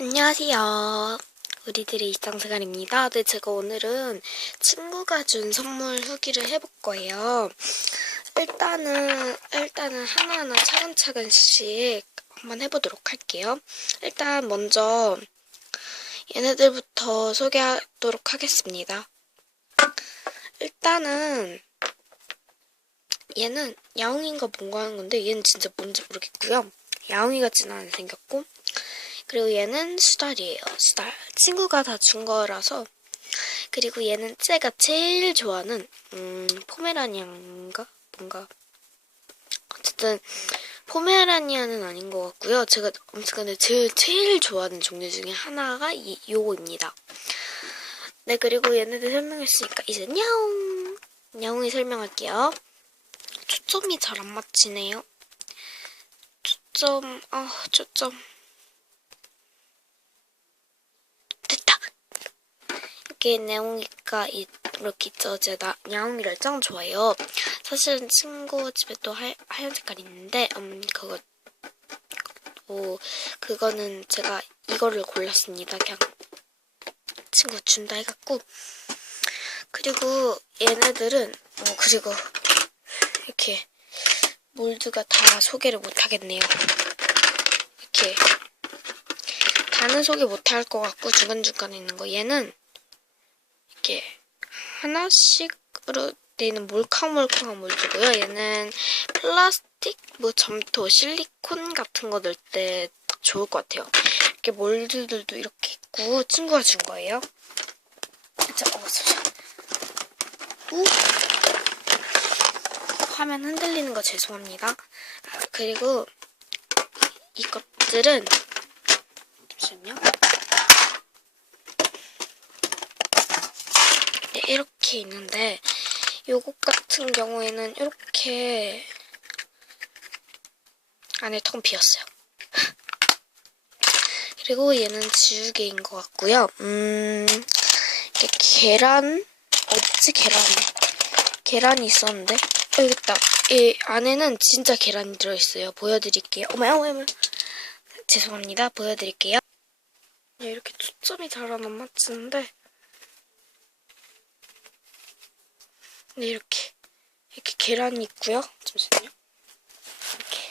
안녕하세요. 우리들의 일상생활입니다. 네, 제가 오늘은 친구가 준 선물 후기를 해볼 거예요. 일단은, 일단은 하나하나 차근차근씩 한번 해보도록 할게요. 일단 먼저 얘네들부터 소개하도록 하겠습니다. 일단은 얘는 야옹인가 뭔가 하는 건데 얘는 진짜 뭔지 모르겠고요. 야옹이 같지는 않게 생겼고 그리고 얘는 수달이에요. 수달. 친구가 다 준 거라서. 그리고 얘는 제가 제일 좋아하는 음, 포메라니안인가 뭔가 어쨌든 포메라니안은 아닌 것 같고요. 제가 아무튼 간에 제일 제일 좋아하는 종류 중에 하나가 이 요거입니다. 네 그리고 얘네들 설명했으니까 이제 냐옹 냐옹이 설명할게요. 초점이 잘 안 맞히네요. 초점 아 초점 됐다. 이렇게 내용이가 이렇게 있죠. 제가 야옹이를 짱 좋아해요. 사실은 친구 집에 또 하, 하얀 색깔 있는데 음 그거 뭐 그거는 제가 이거를 골랐습니다. 그냥 친구 준다 해갖고 그리고 얘네들은 어 그리고 이렇게 몰드가 다 소개를 못 하겠네요. 이렇게 다는 소개 못할 것 같고 중간중간에 있는 거 얘는 이렇게 하나씩으로 돼 있는 몰캉몰캉한 몰드고요. 얘는 플라스틱, 뭐 점토, 실리콘 같은 거 넣을 때 딱 좋을 것 같아요. 이렇게 몰드들도 이렇게 있고 친구가 준 거예요. 진짜 어. 우 화면 흔들리는 거 죄송합니다. 아, 그리고 이것들은 잠시만요. 네, 이렇게 있는데 요것 같은 경우에는 이렇게 안에 텅 비었어요. 그리고 얘는 지우개인 것 같고요. 음, 이렇게 계란 어딨지 계란 계란이 있었는데 어, 여기 있다. 이 안에는 진짜 계란이 들어있어요. 보여드릴게요. 어머야 어머야 죄송합니다. 보여드릴게요. 야, 이렇게 초점이 잘 안 맞추는데 네 이렇게 이렇게 계란이 있고요. 잠시만요. 이렇게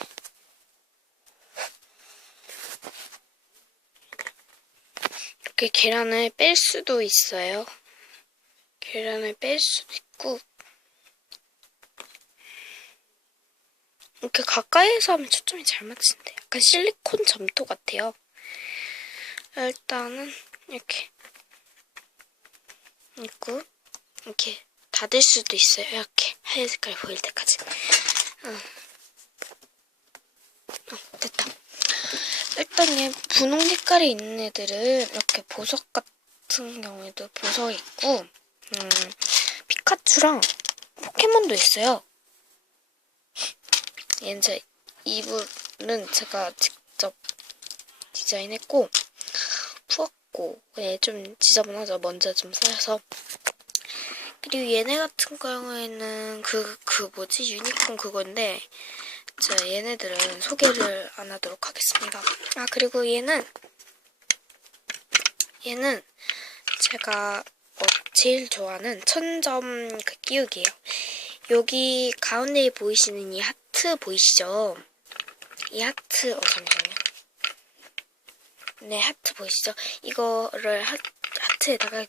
이렇게 계란을 뺄 수도 있어요. 계란을 뺄 수도 있고 이렇게 가까이에서 하면 초점이 잘 맞추는데 약간 실리콘 점토 같아요. 일단은 이렇게 있고 이렇게 닫을 수도 있어요. 이렇게 하얀 색깔 보일 때까지. 응. 어, 됐다. 일단 얘 분홍 색깔이 있는 애들은 이렇게 보석 같은 경우에도 보석 있고 음, 피카츄랑 포켓몬도 있어요. 얘는 제 이불은 제가 직접 디자인했고 푸었고 얘 좀 지저분하죠 먼지가 좀 쌓여서 그리고 얘네 같은 경우에는 그, 그 뭐지 유니콘 그건데 자 얘네들은 소개를 안 하도록 하겠습니다 아 그리고 얘는 얘는 제가 어, 제일 좋아하는 천점 그 끼우기예요 여기 가운데에 보이시는 이 하트 보이시죠? 이 하트, 어, 잠시만요. 네, 하트 보이시죠? 이거를 하, 하트에다가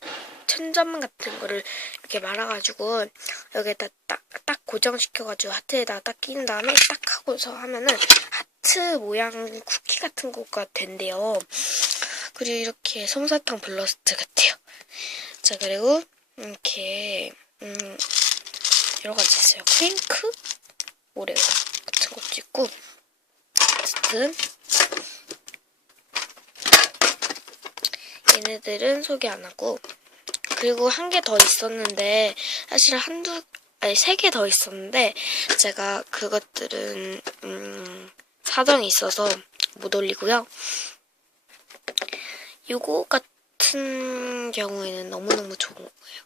천점 같은 거를 이렇게 말아가지고 여기에다 딱, 딱 고정시켜가지고 하트에다가 딱 끼는 다음에 딱 하고서 하면은 하트 모양 쿠키 같은 거가 된대요. 그리고 이렇게 솜사탕 블러스트 같아요. 자, 그리고 이렇게, 음, 여러 가지 있어요. 핑크? 오레오 같은 것도 있고 어쨌든 얘네들은 소개 안 하고 그리고 한 개 더 있었는데 사실 한두 아니 세 개 더 있었는데 제가 그것들은 음, 사정이 있어서 못 올리고요. 요거 같은 경우에는 너무너무 좋은 거예요.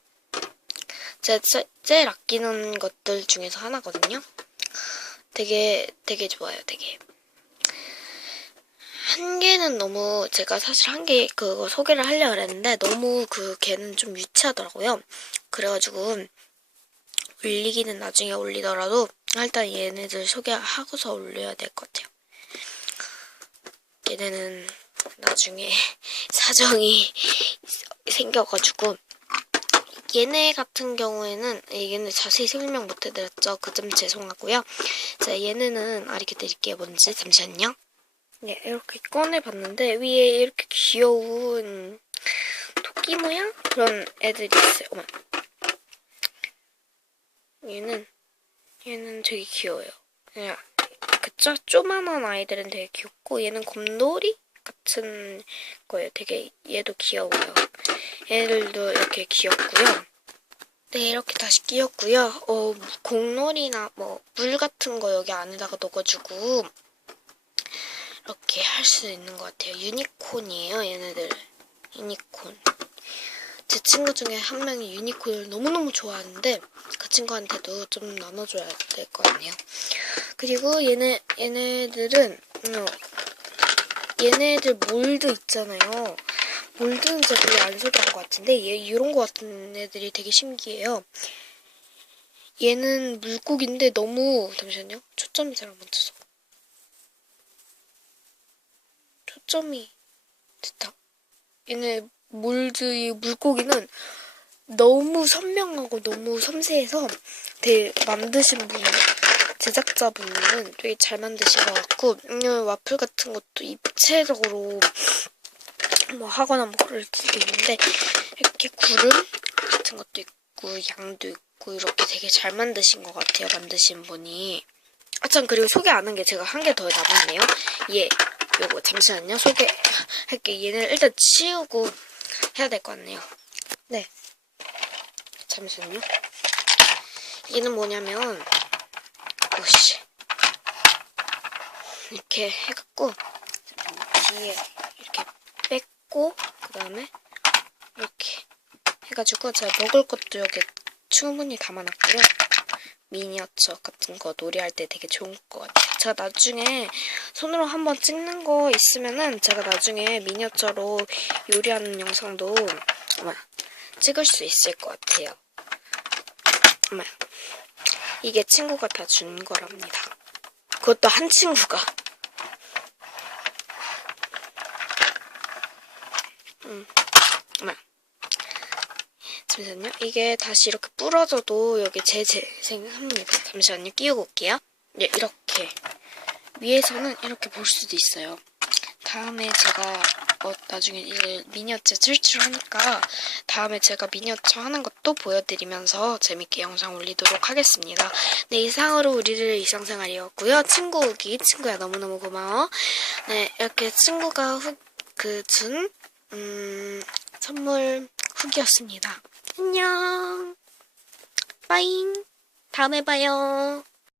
제가 제, 제일 아끼는 것들 중에서 하나거든요. 되게 되게 좋아요. 되게 한 개는 너무 제가 사실 한 개 그거 소개를 하려고 그랬는데 너무 그 개는 좀 유치하더라고요. 그래가지고 올리기는 나중에 올리더라도 일단 얘네들 소개하고서 올려야 될 것 같아요. 얘네는 나중에 사정이 생겨가지고 얘네 같은 경우에는 얘는 자세히 설명 못 해드렸죠. 그 점 죄송하고요. 자 얘네는 알려드릴게요. 뭔지 잠시만요. 네 이렇게 꺼내봤는데 위에 이렇게 귀여운 토끼 모양 그런 애들이 있어요. 어머. 얘는 얘는 되게 귀여워요. 그냥 그쵸? 조만한 아이들은 되게 귀엽고 얘는 곰돌이 같은 거예요. 되게 얘도 귀여워요. 얘들도 이렇게 귀엽고요. 네, 이렇게 다시 끼웠고요. 어, 공놀이나 뭐 물 같은 거 여기 안에다가 넣어가지고 이렇게 할 수 있는 것 같아요. 유니콘이에요, 얘네들. 유니콘. 제 친구 중에 한 명이 유니콘을 너무너무 좋아하는데 그 친구한테도 좀 나눠줘야 될 것 같네요. 그리고 얘네 얘네들은 어, 얘네들 몰드 있잖아요. 몰드는 제가 별로 안 소개한 것 같은데 얘 이런 거 같은 애들이 되게 신기해요. 얘는 물고기인데 너무 잠시만요. 초점이 잘 안 맞춰서. 초점이 됐다. 얘네 몰드의 물고기는 너무 선명하고 너무 섬세해서 되게 만드신 분, 제작자분은 되게 잘 만드신 것 같고, 음, 와플 같은 것도 입체적으로 뭐 하거나 뭐 그럴 수도 있는데, 이렇게 구름 같은 것도 있고, 양도 있고, 이렇게 되게 잘 만드신 것 같아요, 만드신 분이. 아, 참, 그리고 소개 안 한 게 제가 한 개 더 남았네요. 얘, 요거, 잠시만요. 소개할게. 얘는 일단 치우고 해야 될 것 같네요. 네. 잠시만요. 얘는 뭐냐면, 오씨. 이렇게 해갖고, 뒤에 이렇게 뺐고, 그 다음에, 이렇게 해가지고, 제가 먹을 것도 여기 충분히 담아놨고요. 미니어처 같은 거 놀이할 때 되게 좋은 것 같아요. 제가 나중에 손으로 한번 찍는 거 있으면은 제가 나중에 미니어처로 요리하는 영상도 찍을 수 있을 것 같아요. 이게 친구가 다 준 거랍니다. 그것도 한 친구가. 음, 잠시만요. 이게 다시 이렇게 부러져도 여기 제 재생합니다. 잠시만요. 끼우고 올게요. 네, 이렇게. 위에서는 이렇게 볼 수도 있어요. 다음에 제가 어, 나중에 이제 미니어처 출출하니까 다음에 제가 미니어처 하는 것도 보여드리면서 재밌게 영상 올리도록 하겠습니다. 네, 이상으로 우리를 일상생활이었고요. 친구 오기, 친구야 너무너무 고마워. 네, 이렇게 친구가 후, 그, 준, 음, 선물 후기였습니다. 안녕. 빠잉. 다음에 봐요.